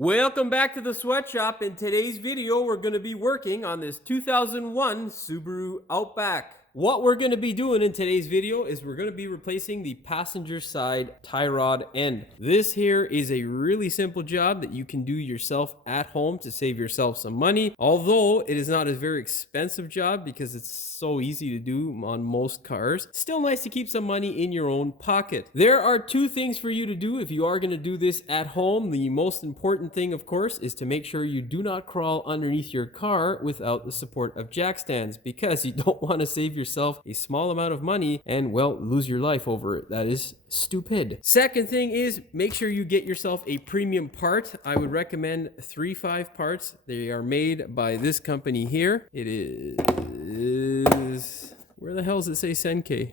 Welcome back to the sweatshop. In today's video, we're going to be working on this 2001 Subaru Outback. What we're going to be doing in today's video is we're going to be replacing the passenger side tie rod end. This here is a really simple job that you can do yourself at home to save yourself some money. Although it is not a very expensive job because it's so easy to do on most cars. Still nice to keep some money in your own pocket. There are two things for you to do if you are going to do this at home. The most important thing, of course, is to make sure you do not crawl underneath your car without the support of jack stands, because you don't want to save yourself a small amount of money and, well, lose your life over it. That is stupid. Second thing is, make sure you get yourself a premium part. I would recommend 3-5 parts. They are made by this company here. It is, where the hell does it say Senkei?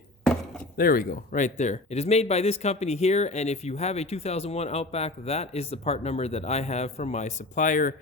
There we go, right there. It is made by this company here, and if you have a 2001 Outback, that is the part number that I have from my supplier.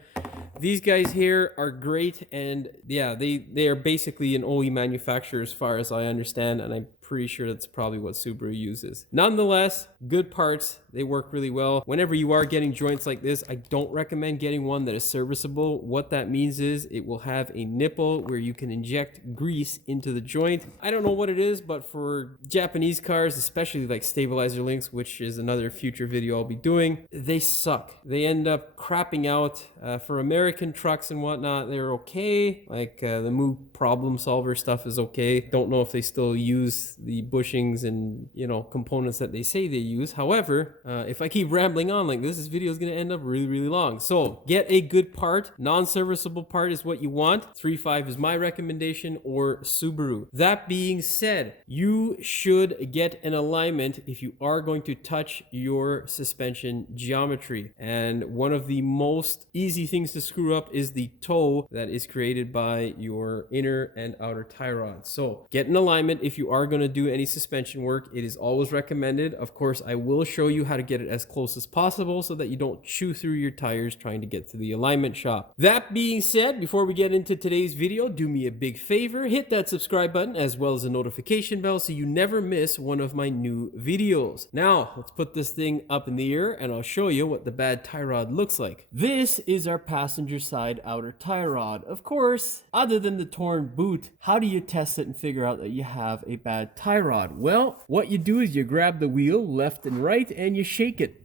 These guys here are great, and yeah, they are basically an OE manufacturer as far as I understand, and I'm pretty sure that's probably what Subaru uses. Nonetheless, good parts. They work really well. Whenever you are getting joints like this, I don't recommend getting one that is serviceable. What that means is it will have a nipple where you can inject grease into the joint. I don't know what it is, but for Japanese cars, especially like stabilizer links, which is another future video I'll be doing, they suck. They end up crapping out. For American trucks and whatnot, they're okay. Like the Moo problem solver stuff is okay. Don't know if they still use the bushings and, you know, components that they say they use. However, if I keep rambling on like this video is going to end up really long. So get a good part. Non-serviceable part is what you want. 3-5 is my recommendation, or Subaru. That being said, you should get an alignment if you are going to touch your suspension geometry. And one of the most easy things to screw up is the toe that is created by your inner and outer tie rod. So get an alignment if you are going to do any suspension work. It is always recommended. Of course, I will show you how to get it as close as possible so that you don't chew through your tires trying to get to the alignment shop. That being said, before we get into today's video, do me a big favor, hit that subscribe button as well as the notification bell so you never miss one of my new videos. Now, let's put this thing up in the air and I'll show you what the bad tie rod looks like. This is our passenger side outer tie rod. Of course, other than the torn boot, how do you test it and figure out that you have a bad tie rod? Well, what you do is you grab the wheel left and right and you shake it.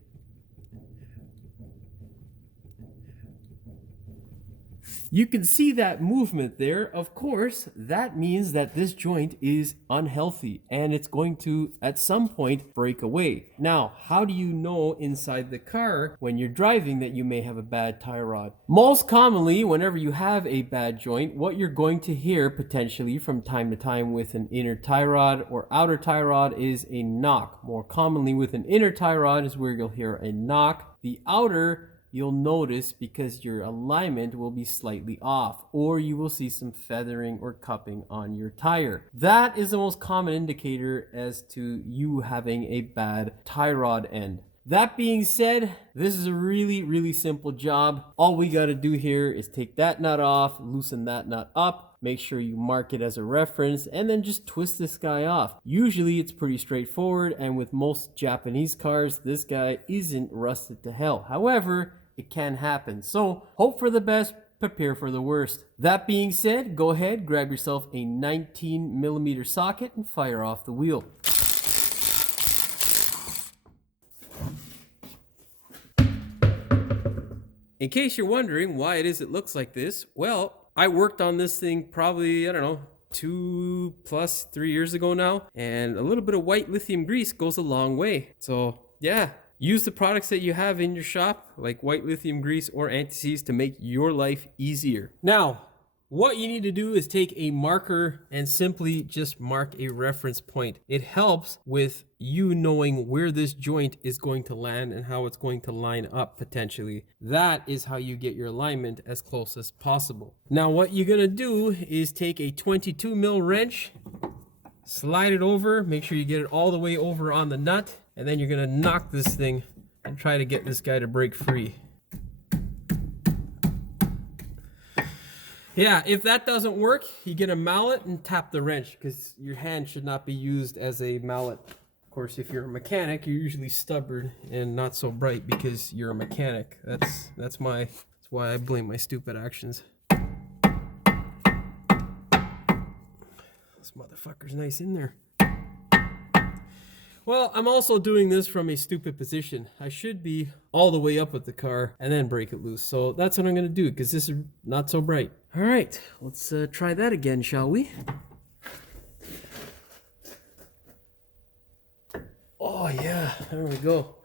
You can see that movement there. Of course, that means that this joint is unhealthy and it's going to, at some point, break away. Now, how do you know inside the car when you're driving that you may have a bad tie rod? Most commonly, whenever you have a bad joint, what you're going to hear potentially from time to time with an inner tie rod or outer tie rod is a knock. More commonly with an inner tie rod is where you'll hear a knock. The outer, you'll notice because your alignment will be slightly off, or you will see some feathering or cupping on your tire. That is the most common indicator as to you having a bad tie rod end. That being said, this is a really simple job. All we got to do here is take that nut off, loosen that nut up, make sure you mark it as a reference, and then just twist this guy off. Usually it's pretty straightforward, and with most Japanese cars, this guy isn't rusted to hell. However, it can happen. So hope for the best, prepare for the worst. That being said, go ahead, grab yourself a 19mm socket and fire off the wheel. In case you're wondering why it is it looks like this, well, I worked on this thing probably, I don't know, 2+3 years ago now, and a little bit of white lithium grease goes a long way. So yeah, use the products that you have in your shop, like white lithium grease or anti-seize, to make your life easier. Now, what you need to do is take a marker and simply just mark a reference point. It helps with you knowing where this joint is going to land and how it's going to line up potentially. That is how you get your alignment as close as possible. Now, what you're gonna do is take a 22mm wrench, slide it over, make sure you get it all the way over on the nut, and then you're gonna knock this thing and try to get this guy to break free. Yeah, if that doesn't work, you get a mallet and tap the wrench, because your hand should not be used as a mallet. Of course, if you're a mechanic, you're usually stubborn and not so bright because you're a mechanic. That's why I blame my stupid actions. This motherfucker's nice in there. Well, I'm also doing this from a stupid position. I should be all the way up with the car and then break it loose. So that's what I'm going to do because this is not so bright. All right, let's try that again, shall we? Oh yeah, there we go.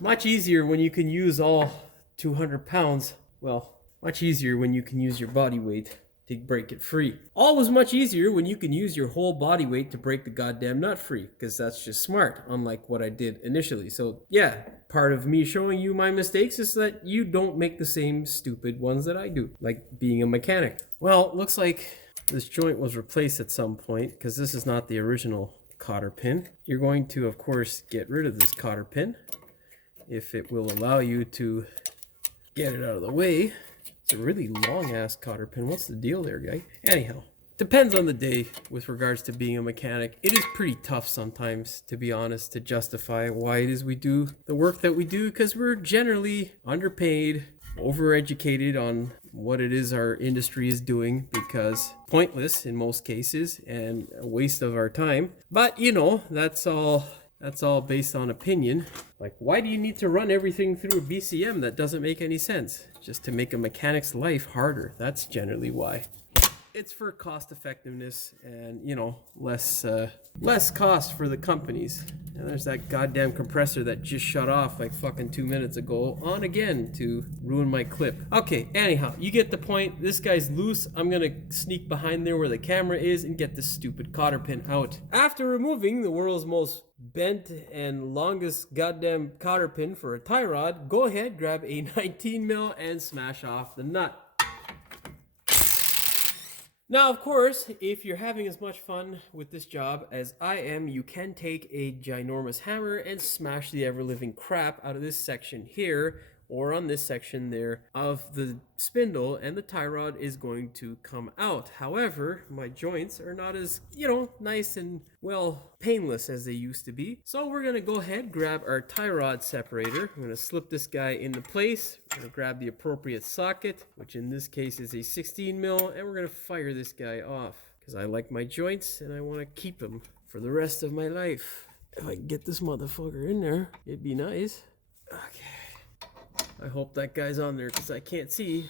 Much easier when you can use all 200 pounds. Well, much easier when you can use your body weight to break it free. Always much easier when you can use your whole body weight to break the goddamn nut free, because that's just smart, unlike what I did initially. So yeah, part of me showing you my mistakes is that you don't make the same stupid ones that I do, like being a mechanic. Well, looks like this joint was replaced at some point, because this is not the original cotter pin. You're going to, of course, get rid of this cotter pin if it will allow you to get it out of the way. It's a really long ass cotter pin. What's the deal there, guy? Anyhow, depends on the day with regards to being a mechanic. It is pretty tough sometimes, to be honest, to justify why it is we do the work that we do, because we're generally underpaid, overeducated on what it is our industry is doing, because pointless in most cases and a waste of our time. But you know, that's all based on opinion. Like, why do you need to run everything through a BCM? That doesn't make any sense. Just to make a mechanic's life harder. That's generally why. It's for cost effectiveness and, you know, less cost for the companies. And there's that goddamn compressor that just shut off like fucking 2 minutes ago on again to ruin my clip. Okay, anyhow, you get the point. This guy's loose. I'm gonna sneak behind there where the camera is and get this stupid cotter pin out. After removing the world's most bent and longest goddamn cotter pin for a tie rod, go ahead, grab a 19 mil and smash off the nut. Now, of course, if you're having as much fun with this job as I am, you can take a ginormous hammer and smash the ever-living crap out of this section here, or on this section there, of the spindle, and the tie rod is going to come out. However, my joints are not as, you know, nice and, well, painless as they used to be. So we're gonna go ahead, grab our tie rod separator. I'm gonna slip this guy into place. I'm gonna grab the appropriate socket, which in this case is a 16 mil, and we're gonna fire this guy off, because I like my joints and I wanna keep them for the rest of my life. If I can get this motherfucker in there, it'd be nice. Okay. I hope that guy's on there because I can't see.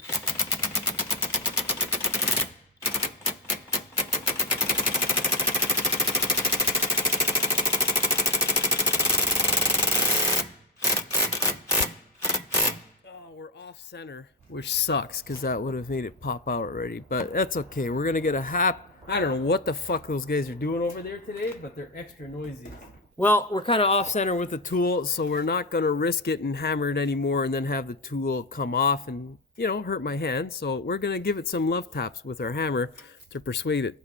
Oh, we're off center, which sucks because that would have made it pop out already. But that's okay. We're going to get a hap. I don't know what the fuck those guys are doing over there today, but they're extra noisy. Well, we're kind of off center with the tool, so we're not going to risk it and hammer it anymore and then have the tool come off and, you know, hurt my hand. So we're going to give it some love taps with our hammer to persuade it.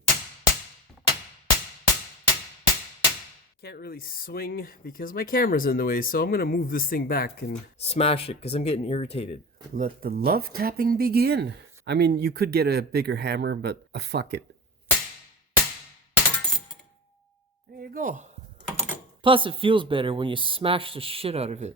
Can't really swing because my camera's in the way, so I'm going to move this thing back and smash it because I'm getting irritated. Let the love tapping begin. I mean, you could get a bigger hammer, but fuck it. There you go. Plus, it feels better when you smash the shit out of it.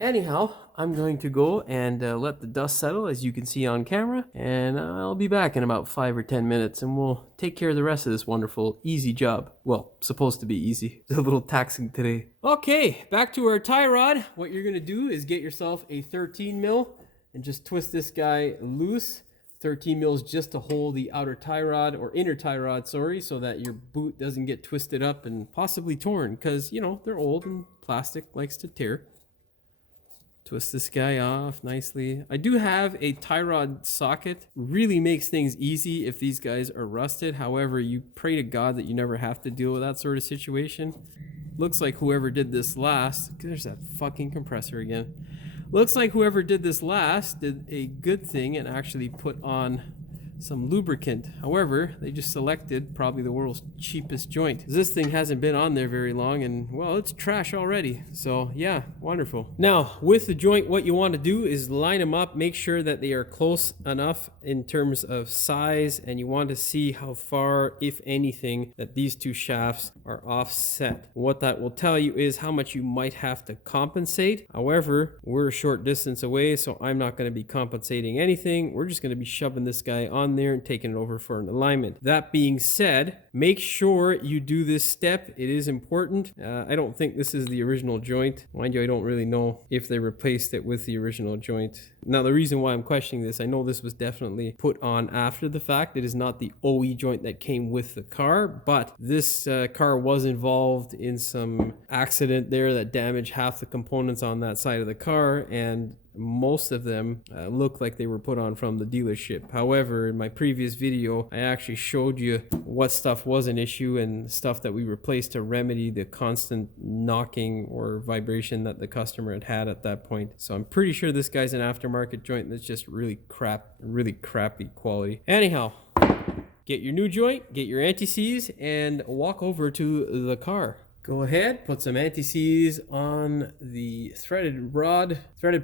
Anyhow, I'm going to go and let the dust settle, as you can see on camera. And I'll be back in about 5 or 10 minutes, and we'll take care of the rest of this wonderful, easy job. Well, supposed to be easy. It's a little taxing today. Okay, back to our tie rod. What you're going to do is get yourself a 13 mil and just twist this guy loose. 13 mils just to hold the outer tie rod, or inner tie rod, sorry, so that your boot doesn't get twisted up and possibly torn, because, you know, they're old and plastic likes to tear. Twist this guy off nicely. I do have a tie rod socket. Really makes things easy if these guys are rusted. However, you pray to God that you never have to deal with that sort of situation. Looks like whoever did this last, there's that fucking compressor again. Looks like whoever did this last did a good thing and actually put on some lubricant. However, they just selected probably the world's cheapest joint. This thing hasn't been on there very long, and well, it's trash already. So yeah, wonderful. Now with the joint, what you want to do is line them up, make sure that they are close enough in terms of size, and you want to see how far, if anything, that these two shafts are offset. What that will tell you is how much you might have to compensate. However, we're a short distance away, so I'm not going to be compensating anything. We're just going to be shoving this guy on there and taking it over for an alignment. That being said, make sure you do this step. It is important. I don't think this is the original joint. Mind you, I don't really know if they replaced it with the original joint. Now, the reason why I'm questioning this, I know this was definitely put on after the fact. It is not the OE joint that came with the car, but this car was involved in some accident there that damaged half the components on that side of the car, and most of them look like they were put on from the dealership. However, in my previous video, I actually showed you what stuff was an issue and stuff that we replaced to remedy the constant knocking or vibration that the customer had at that point. So I'm pretty sure this guy's an aftermarket joint that's just really crappy quality. Anyhow, get your new joint, get your anti-seize, and walk over to the car. Go ahead, put some anti-seize on the threaded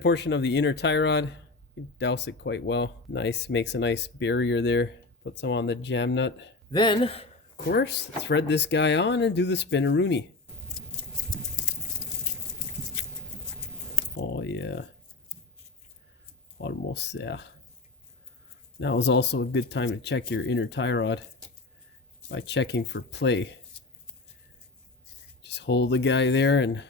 portion of the inner tie rod. You douse it quite well. Nice, makes a nice barrier there. Put some on the jam nut. Then, of course, thread this guy on and do the spinaroonie. Oh yeah, almost there. Now is also a good time to check your inner tie rod by checking for play. Just hold the guy there and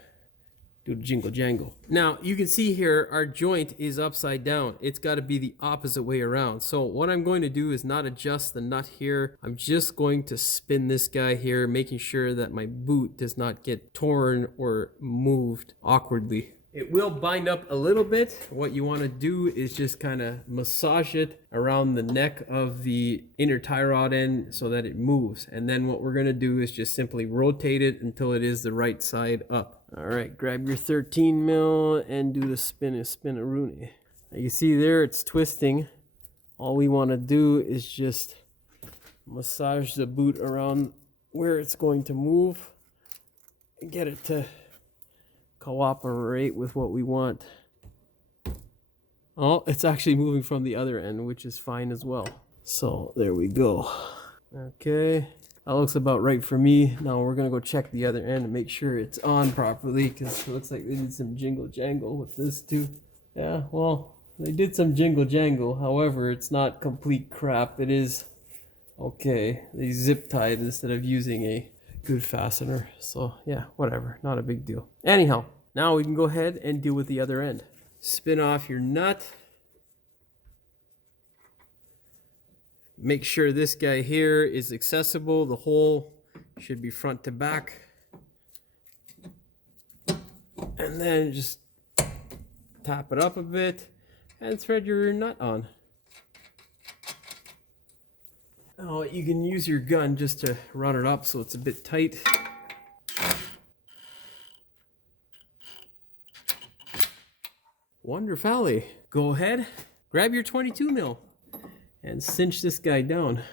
do the jingle jangle. Now you can see here our joint is upside down. It's got to be the opposite way around. So what I'm going to do is not adjust the nut here. I'm just going to spin this guy here, making sure that my boot does not get torn or moved awkwardly. It will bind up a little bit. What you want to do is just kind of massage it around the neck of the inner tie rod end so that it moves. And then what we're going to do is just simply rotate it until it is the right side up. All right, grab your 13 mil and do the spinaroonie. Now you see there it's twisting. All we want to do is just massage the boot around where it's going to move and get it to cooperate with what we want. Oh, it's actually moving from the other end, which is fine as well. So there we go. Okay, that looks about right for me. Now we're gonna go check the other end and make sure it's on properly, because it looks like they did some jingle jangle with this too. Yeah, well, they did some jingle jangle. However, it's not complete crap. It is okay. They zip tied instead of using a good fastener. So yeah, whatever, not a big deal. Anyhow, now we can go ahead and deal with the other end. Spin off your nut. Make sure this guy here is accessible. The hole should be front to back. And then just tap it up a bit and thread your nut on. Oh, you can use your gun just to run it up so it's a bit tight. Wonderfully. Go ahead, grab your 22 mil and cinch this guy down.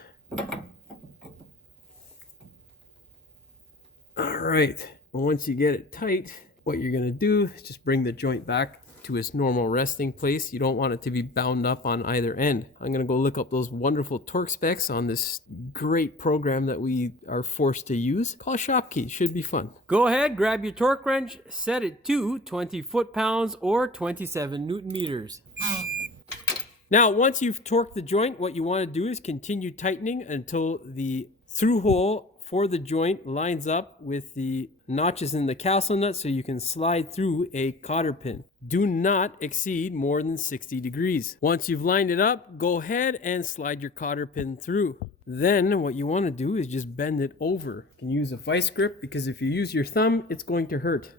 All right, once you get it tight, what you're gonna do is just bring the joint back to its normal resting place. You don't want it to be bound up on either end. I'm gonna go look up those wonderful torque specs on this great program that we are forced to use. Call ShopKey, should be fun. Go ahead, grab your torque wrench, set it to 20 foot-pounds or 27 Newton meters. Now, once you've torqued the joint, what you want to do is continue tightening until the through hole for the joint lines up with the notches in the castle nut so you can slide through a cotter pin. Do not exceed more than 60 degrees. Once you've lined it up, go ahead and slide your cotter pin through. Then what you want to do is just bend it over. You can use a vice grip, because if you use your thumb, it's going to hurt.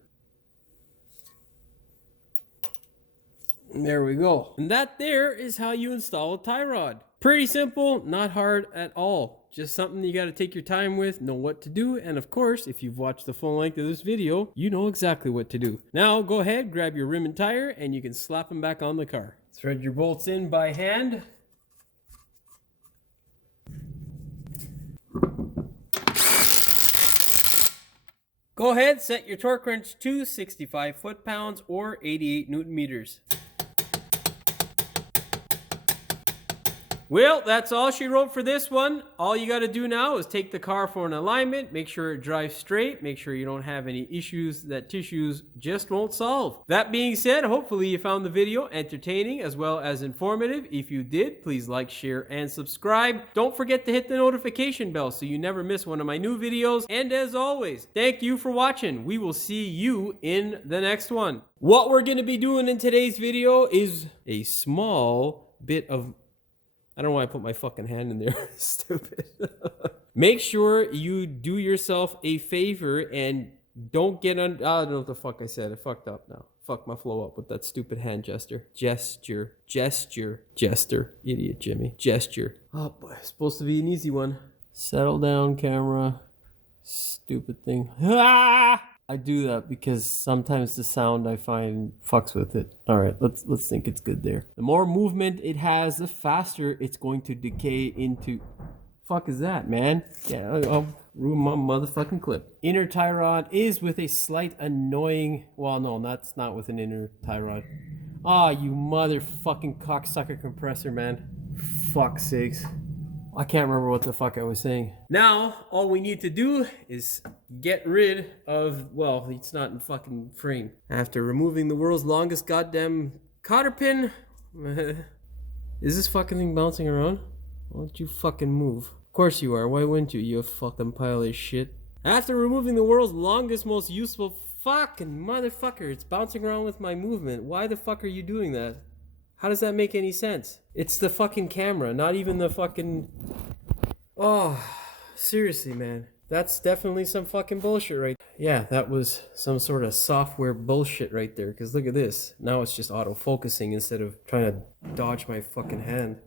And there we go. And that there is how you install a tie rod. Pretty simple, not hard at all. Just something you got to take your time with, know what to do, and of course, if you've watched the full length of this video, you know exactly what to do. Now go ahead, grab your rim and tire, and you can slap them back on the car. Thread your bolts in by hand. Go ahead, set your torque wrench to 65 foot-pounds or 88 newton meters. Well, that's all she wrote for this one. All you got to do now is take the car for an alignment, make sure it drives straight, make sure you don't have any issues that tissues just won't solve. That being said, hopefully you found the video entertaining as well as informative. If you did, please like, share, and subscribe. Don't forget to hit the notification bell so you never miss one of my new videos. And as always, thank you for watching. We will see you in the next one. What we're going to be doing in today's video is a small bit of... I don't know why I put my fucking hand in there. Stupid. Make sure you do yourself a favor and don't get on... I don't know what the fuck I said. I fucked up now. Fuck my flow up with that stupid hand gesture. Gesture. Idiot Jimmy. Gesture. Oh boy, it's supposed to be an easy one. Settle down, camera. Stupid thing. Ah! I do that because sometimes the sound I find fucks with it. All right, let's think it's good there. The more movement it has, the faster it's going to decay into... Fuck is that, man? Yeah, I'll ruin my motherfucking clip. Inner tie rod is with a slight annoying... Well, no, that's not with an inner tie rod. Ah, you motherfucking cocksucker compressor, man. Fuck's sakes. I can't remember what the fuck I was saying. Now, all we need to do is get rid of, well, it's not in fucking frame. After removing the world's longest goddamn cotter pin. Is this fucking thing bouncing around? Why don't you fucking move? Of course you are. Why wouldn't you, you fucking pile of shit? After removing the world's longest, most useful fucking motherfucker, it's bouncing around with my movement. Why the fuck are you doing that? How does that make any sense? It's the fucking camera, not even the fucking... Oh, seriously, man. That's definitely some fucking bullshit right there. Yeah, that was some sort of software bullshit right there. Because look at this. Now it's just auto-focusing instead of trying to dodge my fucking hand.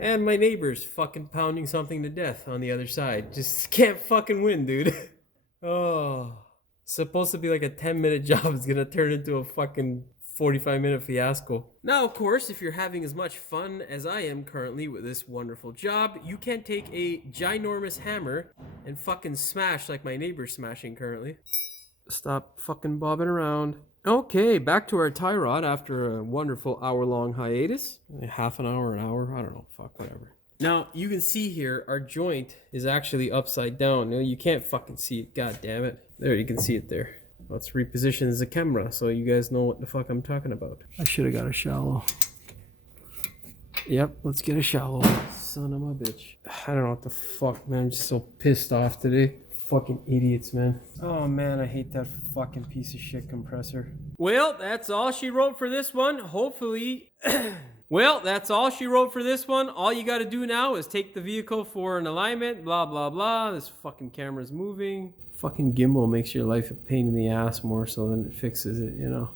And my neighbor's fucking pounding something to death on the other side. Just can't fucking win, dude. Oh. Supposed to be like a 10-minute job. It's gonna turn into a fucking 45-minute fiasco. Now, of course, if you're having as much fun as I am currently with this wonderful job, you can take a ginormous hammer and fucking smash like my neighbor's smashing currently. Stop fucking bobbing around. Okay, back to our tie rod after a wonderful hour-long hiatus. Half an hour, I don't know, fuck, whatever. Now, you can see here, our joint is actually upside down. No, you can't fucking see it, god damn it. There, you can see it there. Let's reposition the camera so you guys know what the fuck I'm talking about. I should have got a shallow. Yep, let's get a shallow. Son of a bitch. I don't know what the fuck, man. I'm just so pissed off today. Fucking idiots, man. Oh man, I hate that fucking piece of shit compressor. Well, that's all she wrote for this one. Hopefully... Well, that's all she wrote for this one. All you got to do now is take the vehicle for an alignment, blah, blah, blah. This fucking camera's moving. Fucking gimbal makes your life a pain in the ass more so than it fixes it, you know.